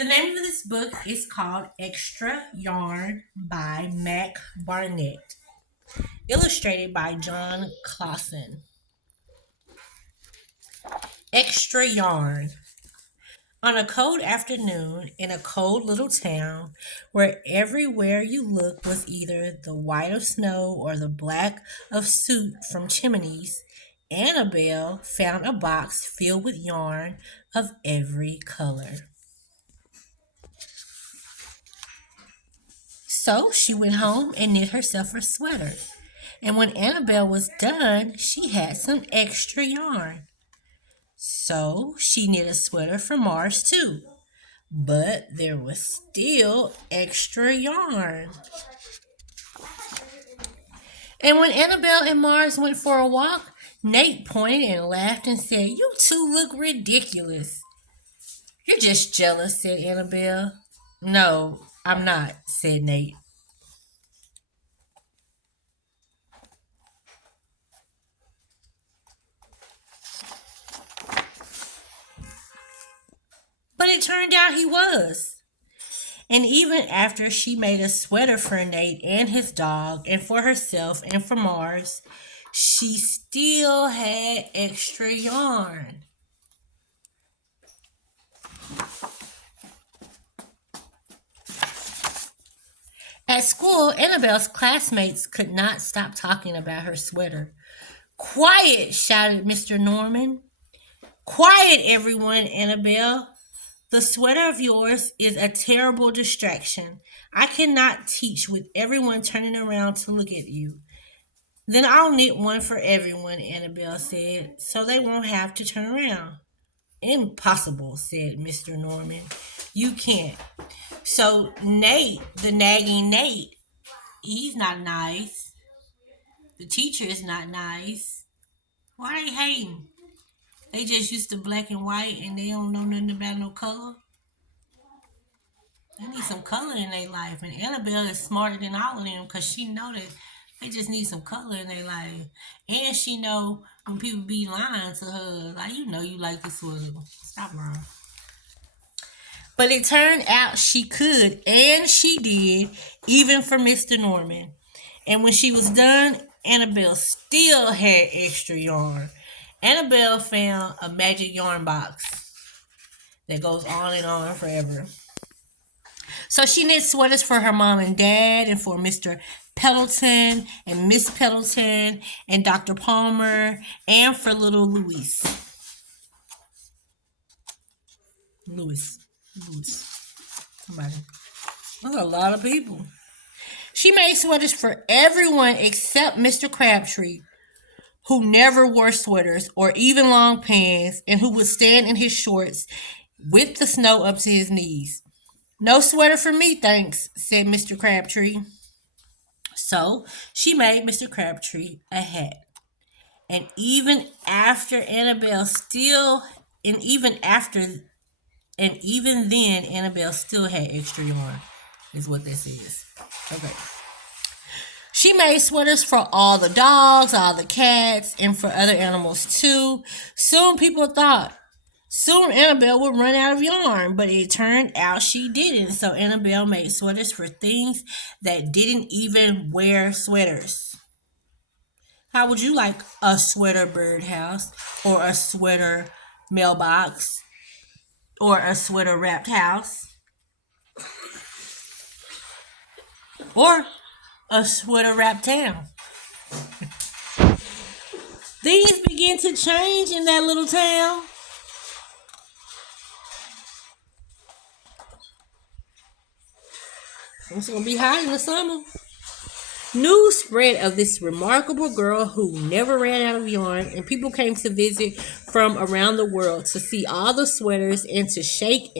The name of this book is called Extra Yarn by Mac Barnett, illustrated by John Clausen. Extra Yarn. On a cold afternoon in a cold little town where everywhere you looked was either the white of snow or the black of soot from chimneys, Annabelle found a box filled with yarn of every color. So she went home and knit herself a sweater. And when Annabelle was done, she had some extra yarn. So she knit a sweater for Mars too. But there was still extra yarn. And when Annabelle and Mars went for a walk, Nate pointed and laughed and said, "You two look ridiculous." "You're just jealous," said Annabelle. "No, I'm not," said Nate. But it turned out he was. And even after she made a sweater for Nate and his dog, and for herself and for Mars, she still had extra yarn. At school, Annabelle's classmates could not stop talking about her sweater. "Quiet!" shouted Mr. Norman. "Quiet, everyone, Annabelle. The sweater of yours is a terrible distraction. I cannot teach with everyone turning around to look at you." "Then I'll knit one for everyone," Annabelle said, "so they won't have to turn around." "Impossible," said Mr. Norman. "You can't." So Nate, the nagging Nate, he's not nice. The teacher is not nice. Why are they hating? They just used to black and white and they don't know nothing about no color. They need some color in their life. And Annabelle is smarter than all of them because she know that they just need some color in their life. And she know when people be lying to her, like, you know you like this one. Stop lying. But it turned out she could, and she did, even for Mr. Norman. And when she was done, Annabelle still had extra yarn. Annabelle found a magic yarn box that goes on and on forever. So she knit sweaters for her mom and dad, and for Mr. Pendleton and Miss Pendleton and Dr. Palmer, and for little Louis. Louis. Somebody. That's a lot of people. She made sweaters for everyone except Mr. Crabtree, who never wore sweaters or even long pants, and who would stand in his shorts with the snow up to his knees. "No sweater for me, thanks," said Mr. Crabtree. So she made Mr. Crabtree a hat. And even after Annabelle still, and even after, and even then, Annabelle still had extra yarn, is what this is. Okay. She made sweaters for all the dogs, all the cats, and for other animals too. Soon Annabelle would run out of yarn, but it turned out she didn't. So Annabelle made sweaters for things that didn't even wear sweaters. How would you like a sweater birdhouse, or a sweater mailbox, or a sweater wrapped house, or a sweater wrapped town? Things begin to change in that little town. It's going to be hot in the summer. News spread of this remarkable girl who never ran out of yarn, and people came to visit from around the world to see all the sweaters and to shake